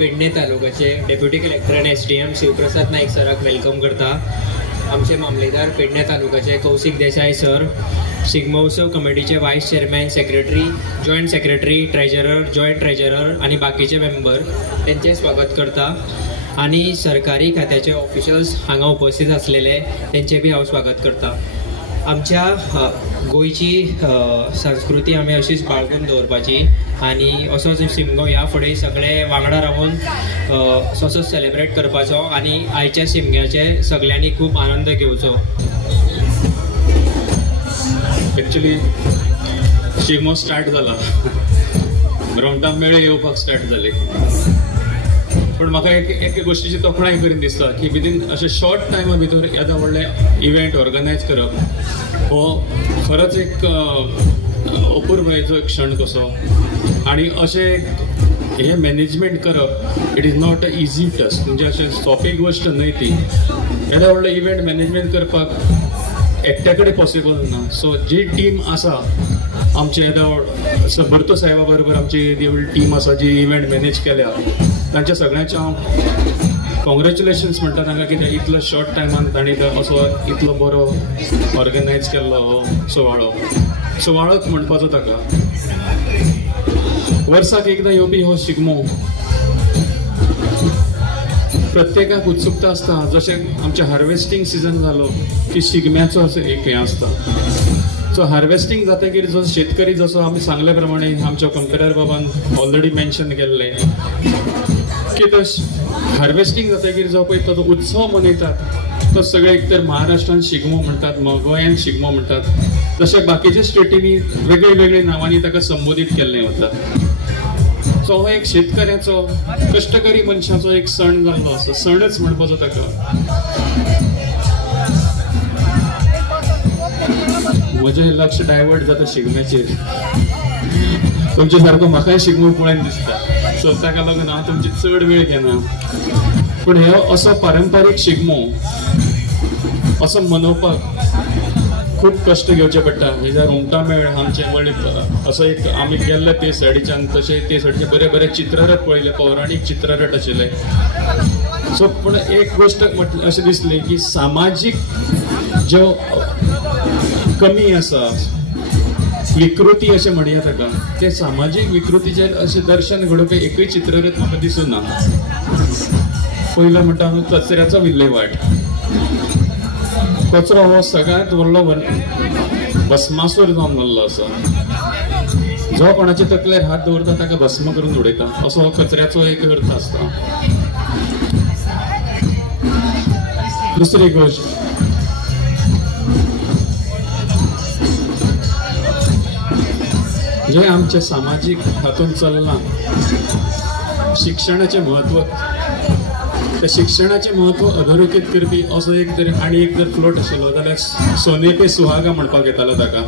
पेडणे तालुक्याचे deputy collector आणि SDM Shivprasad Naik सराक वेलकम करता. आमचे मामलेदार पेडणे तालुक्याचे कौशिक देसाई सर, शिगमोत्सव कमिटीचे vice chairman, secretary, joint secretary, treasurer, joint treasurer आणि बाकीचे मेंबर त्यांचे स्वागत करता. आणि सरकारी खात्याचे ऑफिशियल्स हांगा उपस्थित असलेले त्यांचे बी हांव स्वागत करता. आमच्या गोयची संस्कृती आमी अशीच बाळगून दवरपाची आणि असोच शिमगो ह्या फुडें सगळे वांगडा रावून असोच सेलिब्रेट करपाचो आणि आयच्या शिमग्याचे सगळ्यांनी खूब आनंद घेवचो. एक्चुअली शिगमो स्टार्ट जाला, रोमटा मेळे येवपाक स्टार्ट जाले, पण म्हाका एक गोष्टीची तोखणाय करून दिसता की विदीन अशे शॉर्ट टायमा भितर येदा व्हडले इव्हेंट ऑर्गनायज करप हो खरोच एक अपूर्वयेचो एक क्षण कसो. आणि अशे हे मॅनेजमेंट करप it is not a easy task, म्हणजे अशें सोंपी गोष्ट न्हय ती. येदा व्हडले इव्हेंट मॅनेजमेंट करपाक एकट्या कडेन पॉसिबल ना. सो जी टीम आसा आमचे येदा भरतो साहेबा बरोबर आमची टीम आसा जी इव्हेंट मॅनेज केल्या, तांच्या सगळ्यांचे हांव कॉंग्रॅच्युलेशन्स म्हणटा तांकां, कित्याक इतलो शॉर्ट टायमान तांणी असो इतलो बरो ऑर्गनायज केल्लो हो सुवाळोच म्हणपाचो ताका. वर्साक एकदां येवपी हो शिगमो प्रत्येकाक उत्सुकता आसता. जशें आमचें हार्वेस्टिंग सिजन जालो की शिगम्याचो असो एक हें आसता. सो हार्वेस्टिंग जातकीर जो शेतकरी जसो आमी सांगले प्रमाणे आमच्या कंपेरर बाबान ऑलरेडी मेन्शन केल्लें की तो हार्वेस्टिंग जातकीर जो पळय तो उत्सव मनयतात तो सगळे एक तर महाराष्ट्रान शिगमो म्हणटात, गोंयान शिगमो म्हणटात, तशें बाकीच्या स्टेटींनी वेगळे वेगळे नांवांनी ताका संबोधीत केल्लें वता. सो हो एक शेतकऱ्याचो कश्टकरी मनशाचो एक सण जाल्लो असो, सणच म्हणपाचो ताका. म्हजें लक्ष डायवर्ट जाता शिगम्याचेर. तुमचे सारको म्हाकाय शिगमो पळोवन दिसता, सो ताका लागून हांव तुमची चड वेळ घेना. पूण हो असो पारंपारीक शिगमो असो मनोवपाक खूब कश्ट घेवचे पडटा. हेज्या रोमटा मेळ आमचे व्हडले असो एक आमी गेल्ले ते सायडीच्यान, तशे ते सायडीचे बरे बरे चित्ररथ पळयले, पौराणीक चित्ररथ आशिल्ले. सो पूण एक गोश्ट अशें दिसली की सामाजीक ज्यो कमी आसा, विकृती अशें म्हणया ताका, ते सामाजीक विकृतीचे अशें दर्शन घडोवपी एकूय चित्ररथ म्हाका दिसूना. पयलो म्हणटा कचऱ्याचो विल्हेवाट. कचरो हो सगळ्यांत व्हडलो भस्मासूर जावन जाल्लो आसा. जो कोणाचे तकलेर हात दवरता ताका भस्म करून उडयता, असो हो कचऱ्याचो एक अर्थ आसता. दुसरी गोष्ट जे आमचे सामाजिक हातून चलना, शिक्षणाचे महत्व, त्या शिक्षणाचे महत्व अधोरेखित करपी असो एक तरी आनी एक जर फ्लोट आशिल्लो जाल्यार सोने पे सुहागा म्हणपाक येतालो ताका.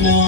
No.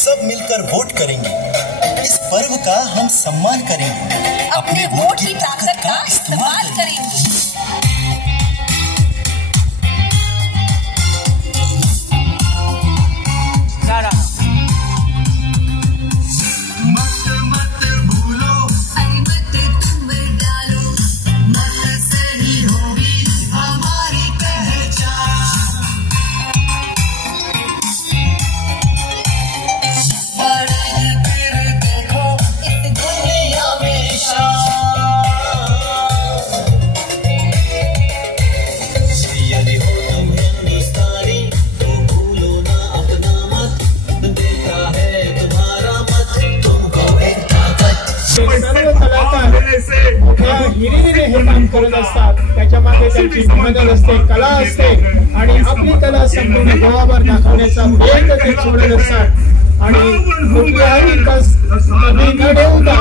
सब मिलकर वोट करेंगे, इस पर्व का हम सम्मान करेंगे, अपने वोट की ताकत का इस्तेमाल करेंगे। हिरीरीने हे काम करत असतात, त्याच्या मागे त्यांची मदत असते, कला असते आणि आपली कला संपूर्ण गोवाभर दाखवण्याचा प्रयत्न ते सोडत असतात आणि कुठल्याही कधी न ठेवता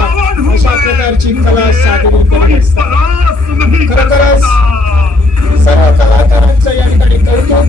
अशा प्रकारची कला सादर करत असतात। खरोखरच सर्व कलाकारांचं या ठिकाणी कौतुक।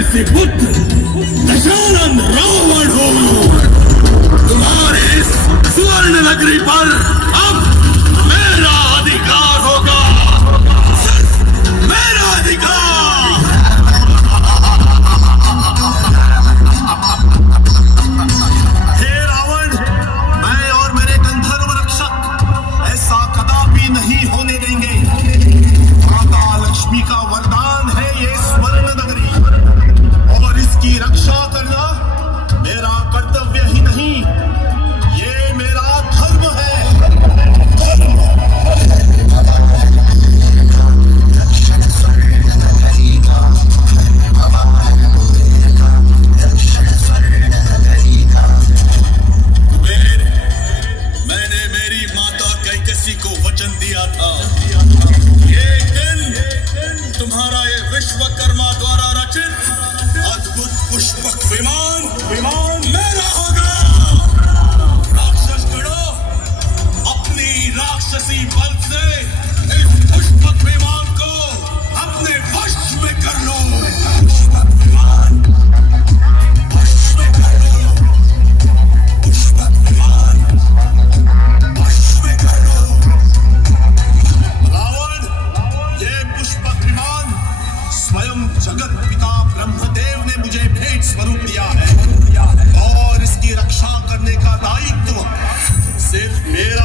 ऐसे पुत्र दशानन रावण हो, तुम्हारे इस सुवर्ण नगरी पर अब मेरा अधिकार होगा, मेरा अधिकार। हे रावण, मैं और मेरे गंधर्व रक्षक ऐसा कदापि नहीं होने देंगे। माता लक्ष्मी का वरदान है ये स्वर्ण नगरी, और इसकी रक्षा करना मेरा कर्तव्य ही नहीं, ये मेरा धर्म है। मैंने मेरी माता कैकसी को वचन दिया था, एक दिन तुम्हारा ये विश्वकर्मा द्वारा रचित अद्भुत पुष्पक विमान मेरा होगा। राक्षस गणों, अपनी राक्षसी बल से इस पुष्पक विमान को अपने वश में कर लो। पुष्पक विमान वश में कर लो, पुष्पक विमान वश में कर लो। रावण, ये पुष्पक विमान स्वयं जगत पिता ब्रह्मदेव ने मुझे भेंट स्वरूप दिया है, और इसकी रक्षा करने का दायित्व सिर्फ मेरा